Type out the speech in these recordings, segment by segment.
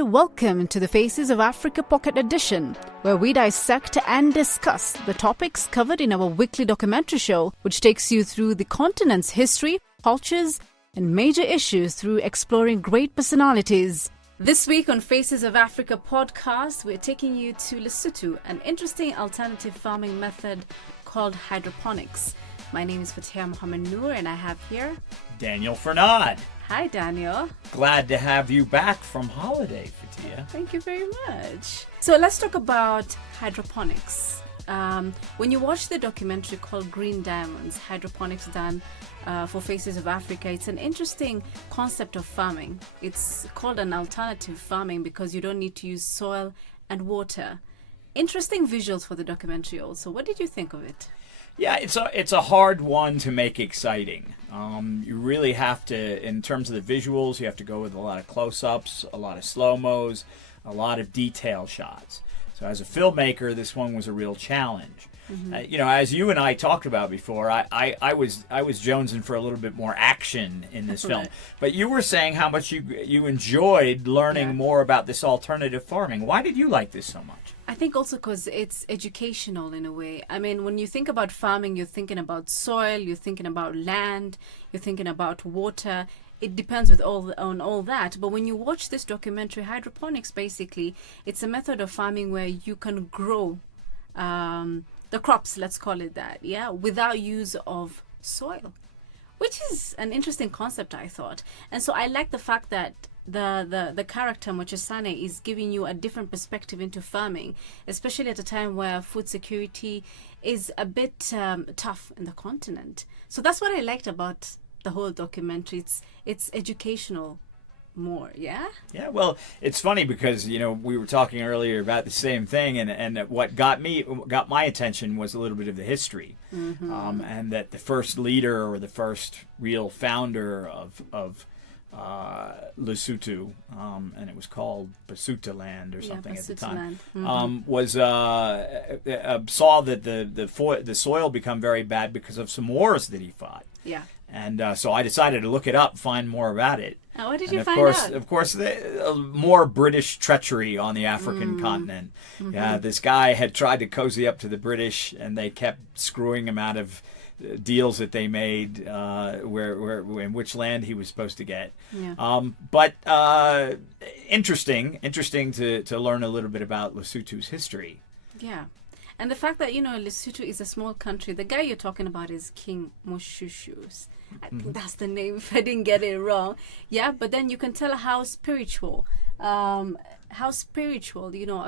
and welcome to the Faces of Africa Pocket Edition, where we dissect and discuss the topics covered in our weekly documentary show, which takes you through the continent's history, cultures, and major issues through exploring great personalities. This week on Faces of Africa podcast, we're taking you to Lesotho, an interesting alternative farming method called hydroponics. My name is Fathiya Mohammed Noor, and I have here Daniel Furnad. Hi, Daniel. Glad to have you back from holiday, Fathiya. Thank you very much. So let's talk about hydroponics. When you watch the documentary called Green Diamonds, Hydroponics done for Faces of Africa, it's an interesting concept of farming. It's called an alternative farming because you don't need to use soil and water. Interesting visuals for the documentary also. What did you think of it? Yeah, it's a hard one to make exciting. You really have to, in terms of the visuals, you have to go with a lot of close-ups, a lot of slow-mos, a lot of detail shots. So as a filmmaker, this one was a real challenge. Mm-hmm. As you and I talked about before, I was jonesing for a little bit more action in this film. But you were saying how much you enjoyed learning more about this alternative farming. Why did you like this so much? I think also because it's educational in a way. I mean, when you think about farming, you're thinking about soil, you're thinking about land, you're thinking about water. It depends on all that. But when you watch this documentary, hydroponics, basically, it's a method of farming where you can grow the crops, let's call it that, without use of soil, which is an interesting concept, I thought. And so I like the fact that the character Mochesane is giving you a different perspective into farming, especially at a time where food security is a bit tough in the continent. So that's what I liked about the whole documentary. It's educational more. Yeah, well, it's funny because we were talking earlier about the same thing, and what got my attention was a little bit of the history. Mm-hmm. And that the first leader or the first real founder of Lesotho, and it was called Basuta land or something at the time, was saw that the soil become very bad because of some wars that he fought. Yeah. And so I decided to look it up, find more about it. What did you find out? Of course, more British treachery on the African continent. Mm-hmm. Yeah, this guy had tried to cozy up to the British, and they kept screwing him out of deals that they made, in which land he was supposed to get. Yeah. But interesting to learn a little bit about Lesotho's history. Yeah. And the fact that, Lesotho is a small country. The guy you're talking about is King Moshoeshoe. I think that's the name, if I didn't get it wrong. Yeah, but then you can tell how spiritual, a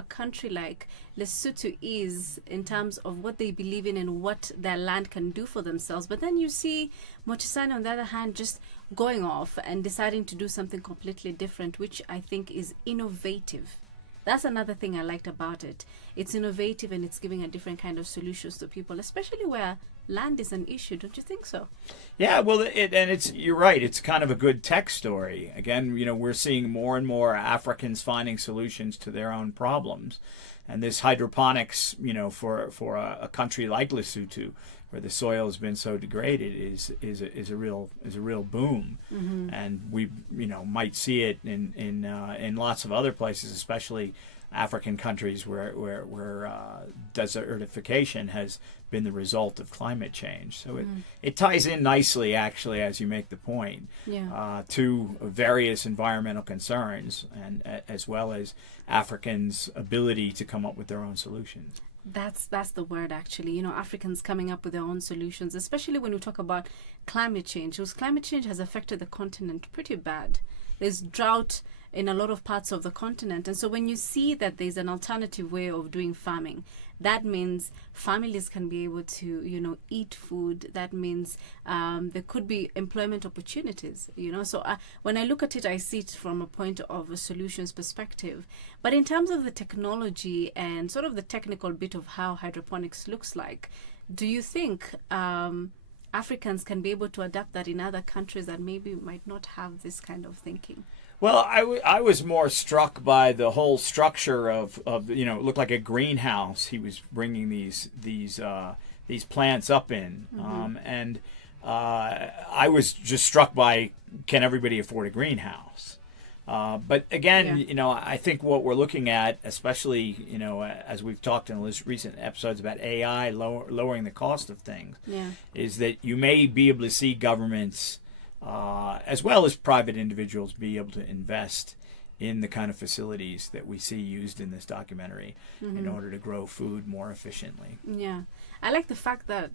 country like Lesotho is in terms of what they believe in and what their land can do for themselves. But then you see Mochesane, on the other hand, just going off and deciding to do something completely different, which I think is innovative. That's another thing I liked about it. It's innovative and it's giving a different kind of solutions to people, especially where land is an issue. Don't you think so? Yeah, well, you're right. It's kind of a good tech story. Again, we're seeing more and more Africans finding solutions to their own problems. And this hydroponics, for a country like Lesotho, where the soil has been so degraded, is a real boom. Mm-hmm. And we might see it in lots of other places, especially African countries where desertification has been the result of climate change. So it ties in nicely, actually, as you make the point, to various environmental concerns, and as well as Africans' ability to come up with their own solutions. That's the word, actually. Africans coming up with their own solutions, especially when we talk about climate change. Because climate change has affected the continent pretty bad. There's drought in a lot of parts of the continent. And so when you see that there's an alternative way of doing farming, that means families can be able to, eat food. That means there could be employment opportunities, So when I look at it, I see it from a point of a solutions perspective. But in terms of the technology and sort of the technical bit of how hydroponics looks like, do you think Africans can be able to adapt that in other countries that maybe might not have this kind of thinking? Well, I was more struck by the whole structure of it looked like a greenhouse. He was bringing these plants up in, and I was just struck by, can everybody afford a greenhouse? But again, Yeah. I think what we're looking at, especially, as we've talked in recent episodes about AI lowering the cost of things, Yeah. is that you may be able to see governments, as well as private individuals, be able to invest in the kind of facilities that we see used in this documentary in order to grow food more efficiently. Yeah. I like the fact that,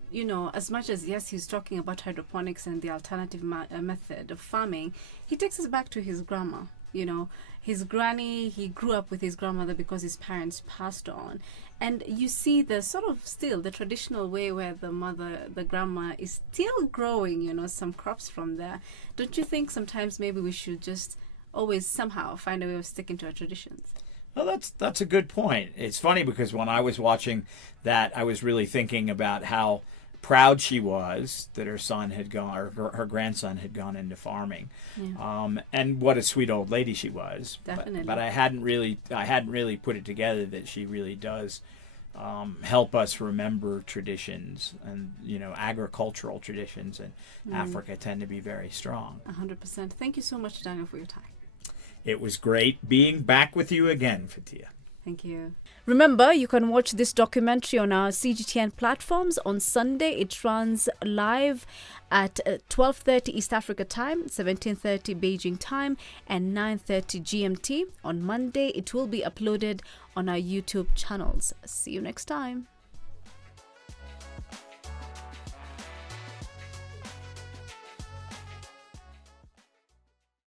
as much as, yes, he's talking about hydroponics and the alternative method of farming, he takes us back to his grandma. His granny, he grew up with his grandmother because his parents passed on. And you see the sort of still the traditional way where the grandma is still growing, some crops from there. Don't you think sometimes maybe we should just always somehow find a way of sticking to our traditions? Well, that's a good point. It's funny because when I was watching that, I was really thinking about how proud she was that her son had gone, or her grandson had gone into farming, and what a sweet old lady she was. Definitely. But I hadn't really put it together that she really does help us remember traditions, and agricultural traditions in Africa tend to be very strong. 100%. Thank you so much, Daniel, for your time. It was great being back with you again, Fathiya. Thank you. Remember, you can watch this documentary on our CGTN platforms. On Sunday, it runs live at 12:30 East Africa time, 17:30 Beijing time, and 9:30 GMT. On Monday, it will be uploaded on our YouTube channels. See you next time.